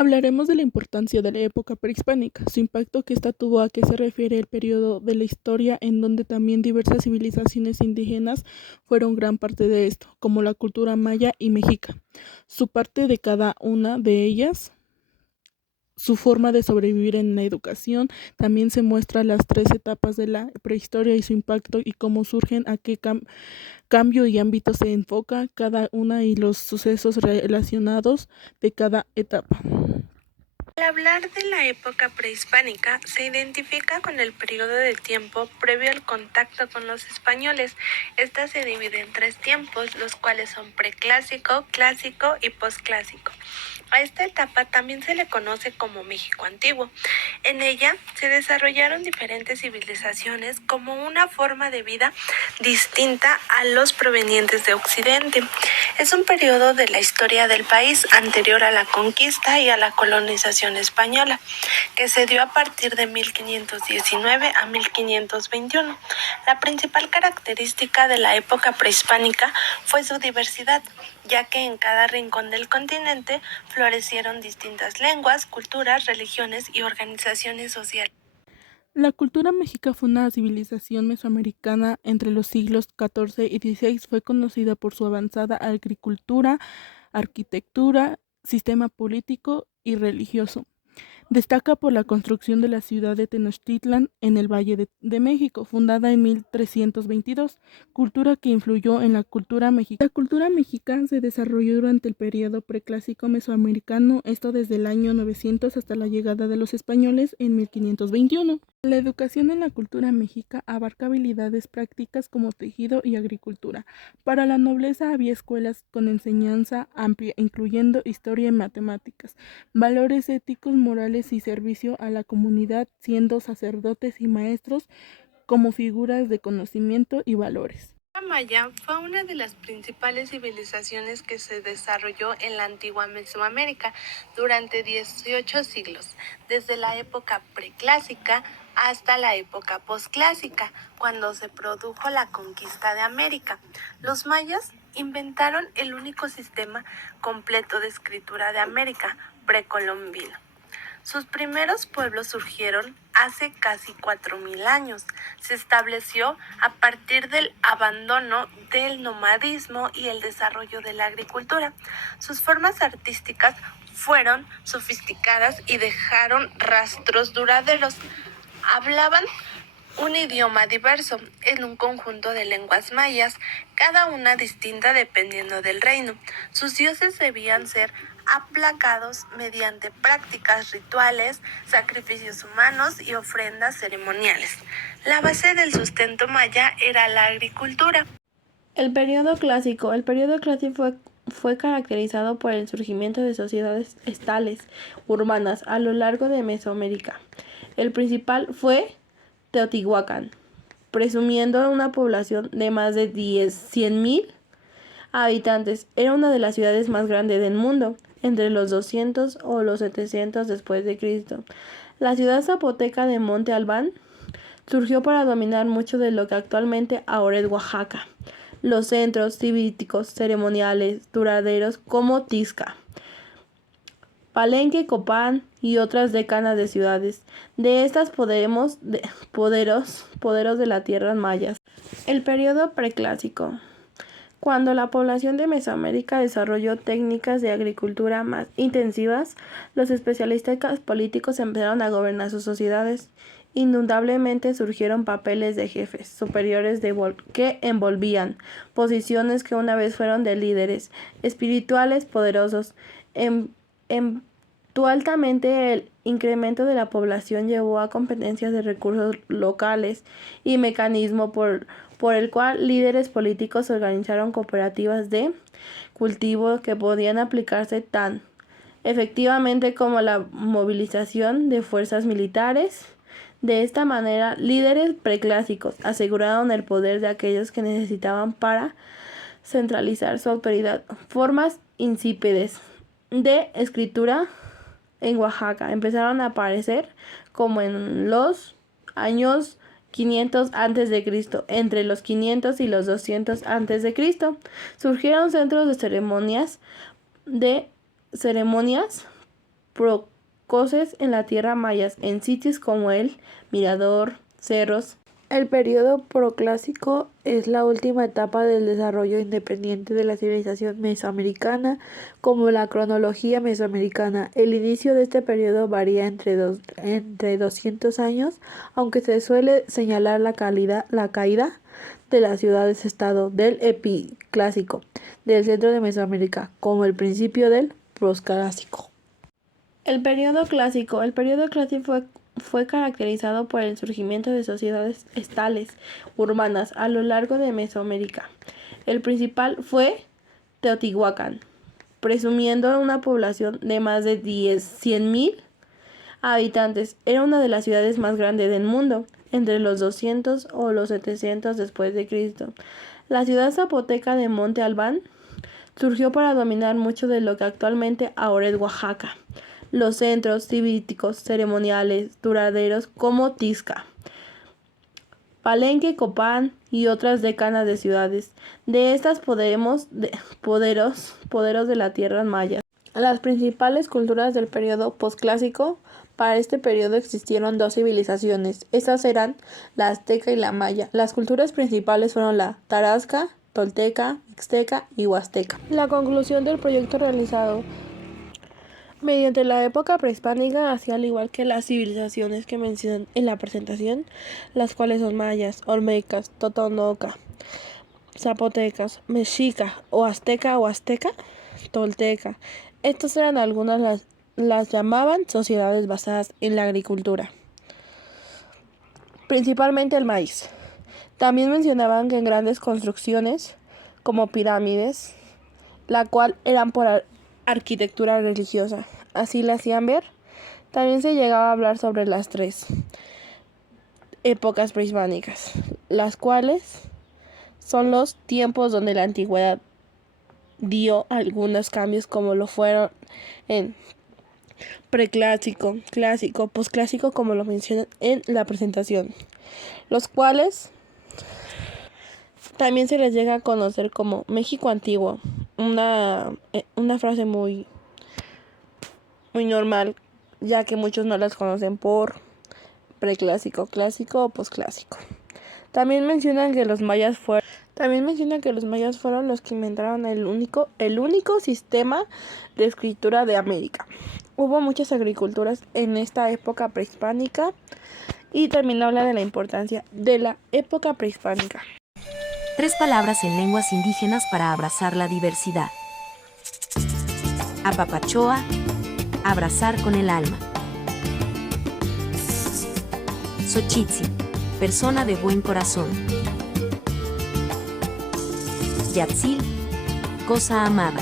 Hablaremos de la importancia de la época prehispánica, su impacto que ésta tuvo, a qué se refiere el periodo de la historia en donde también diversas civilizaciones indígenas fueron gran parte de esto, como la cultura maya y mexica. Su parte de cada una de ellas, su forma de sobrevivir en la educación, también se muestra las tres etapas de la prehistoria y su impacto y cómo surgen, a qué cambio y ámbito se enfoca cada una y los sucesos relacionados de cada etapa. Al hablar de la época prehispánica, se identifica con el periodo de tiempo previo al contacto con los españoles. Esta se divide en tres tiempos, los cuales son preclásico, clásico y posclásico. A esta etapa también se le conoce como México Antiguo. En ella se desarrollaron diferentes civilizaciones como una forma de vida distinta a los provenientes de Occidente. Es un periodo de la historia del país anterior a la conquista y a la colonización española, que se dio a partir de 1519 a 1521. La principal característica de la época prehispánica fue su diversidad, ya que en cada rincón del continente florecieron distintas lenguas, culturas, religiones y organizaciones sociales. La cultura mexica fue una civilización mesoamericana entre los siglos XIV y XVI. Fue conocida por su avanzada agricultura, arquitectura, sistema político y religioso. Destaca por la construcción de la ciudad de Tenochtitlan en el Valle de México, fundada en 1322, cultura que influyó en la cultura mexicana. La cultura mexicana se desarrolló durante el periodo preclásico mesoamericano, esto desde el año 900 hasta la llegada de los españoles en 1521. La educación en la cultura mexica abarca habilidades prácticas como tejido y agricultura. Para la nobleza había escuelas con enseñanza amplia, incluyendo historia y matemáticas, valores éticos, morales y servicio a la comunidad, siendo sacerdotes y maestros como figuras de conocimiento y valores. La maya fue una de las principales civilizaciones que se desarrolló en la antigua Mesoamérica durante 18 siglos, desde la época preclásica hasta la época posclásica, cuando se produjo la conquista de América. Los mayas inventaron el único sistema completo de escritura de América, precolombino. Sus primeros pueblos surgieron hace casi 4000 años. Se estableció a partir del abandono del nomadismo y el desarrollo de la agricultura. Sus formas artísticas fueron sofisticadas y dejaron rastros duraderos. Hablaban un idioma diverso en un conjunto de lenguas mayas, cada una distinta dependiendo del reino. Sus dioses debían ser aplacados mediante prácticas rituales, sacrificios humanos y ofrendas ceremoniales. La base del sustento maya era la agricultura. El periodo clásico. El periodo clásico fue caracterizado por el surgimiento de sociedades estales urbanas a lo largo de Mesoamérica. El principal fue Teotihuacán, presumiendo una población de más de 100,000 habitantes. Era una de las ciudades más grandes del mundo, entre los 200 o los 700 después de Cristo. La ciudad zapoteca de Monte Albán surgió para dominar mucho de lo que actualmente ahora es Oaxaca. Los centros civíticos ceremoniales duraderos como Tizca, Palenque, Copán y otras decanas de ciudades. De estas poderos de la tierra mayas. El periodo preclásico. Cuando la población de Mesoamérica desarrolló técnicas de agricultura más intensivas, los especialistas políticos empezaron a gobernar sus sociedades. Indudablemente surgieron papeles de jefes superiores que envolvían posiciones que una vez fueron de líderes espirituales poderosos. Eventualmente el incremento de la población llevó a competencias de recursos locales y mecanismo por el cual líderes políticos organizaron cooperativas de cultivo que podían aplicarse tan efectivamente como la movilización de fuerzas militares. De esta manera, líderes preclásicos aseguraron el poder de aquellos que necesitaban para centralizar su autoridad. Formas insípides de escritura en Oaxaca empezaron a aparecer como en los años 500 a.C. Entre los 500 y los 200 a.C. surgieron centros de ceremonias precoces en la tierra mayas, en sitios como el Mirador, cerros. El periodo proclásico es la última etapa del desarrollo independiente de la civilización mesoamericana, como la cronología mesoamericana. El inicio de este periodo varía entre 200 años, aunque se suele señalar la caída de las ciudades-estado del epiclásico del centro de Mesoamérica como el principio del prosclásico. El periodo clásico fue caracterizado por el surgimiento de sociedades estales urbanas a lo largo de Mesoamérica. El principal fue Teotihuacán, presumiendo una población de más de 100,000 habitantes. Era una de las ciudades más grandes del mundo, entre los 200 o los 700 después de Cristo. La ciudad zapoteca de Monte Albán surgió para dominar mucho de lo que actualmente ahora es Oaxaca. Los centros civíticos ceremoniales duraderos como Tizca, Palenque, Copán y otras decanas de ciudades. De estas poderos de la tierra maya. Las principales culturas del periodo posclásico. Para este periodo existieron dos civilizaciones. Estas eran la azteca y la maya. Las culturas principales fueron la tarasca, tolteca, mixteca y huasteca. La conclusión del proyecto realizado mediante la época prehispánica, así al igual que las civilizaciones que mencionan en la presentación, las cuales son mayas, olmecas, totonaca, zapotecas, mexica o azteca, tolteca. Estas eran algunas, las llamaban sociedades basadas en la agricultura, principalmente el maíz. También mencionaban que en grandes construcciones, como pirámides, la cual eran por arquitectura religiosa, así la hacían ver. También se llegaba a hablar sobre las tres épocas prehispánicas, las cuales son los tiempos donde la antigüedad dio algunos cambios, como lo fueron en preclásico, clásico, posclásico, como lo mencionan en la presentación, los cuales también se les llega a conocer como México antiguo, una frase muy normal, ya que muchos no las conocen por preclásico, clásico o posclásico. También mencionan que los mayas fueron los que inventaron el único sistema de escritura de América. Hubo muchas agriculturas en esta época prehispánica y también habla de la importancia de la época prehispánica. 3 palabras en lenguas indígenas para abrazar la diversidad. Apapachoa, abrazar con el alma. Xochitzi, persona de buen corazón. Yatzil, cosa amada.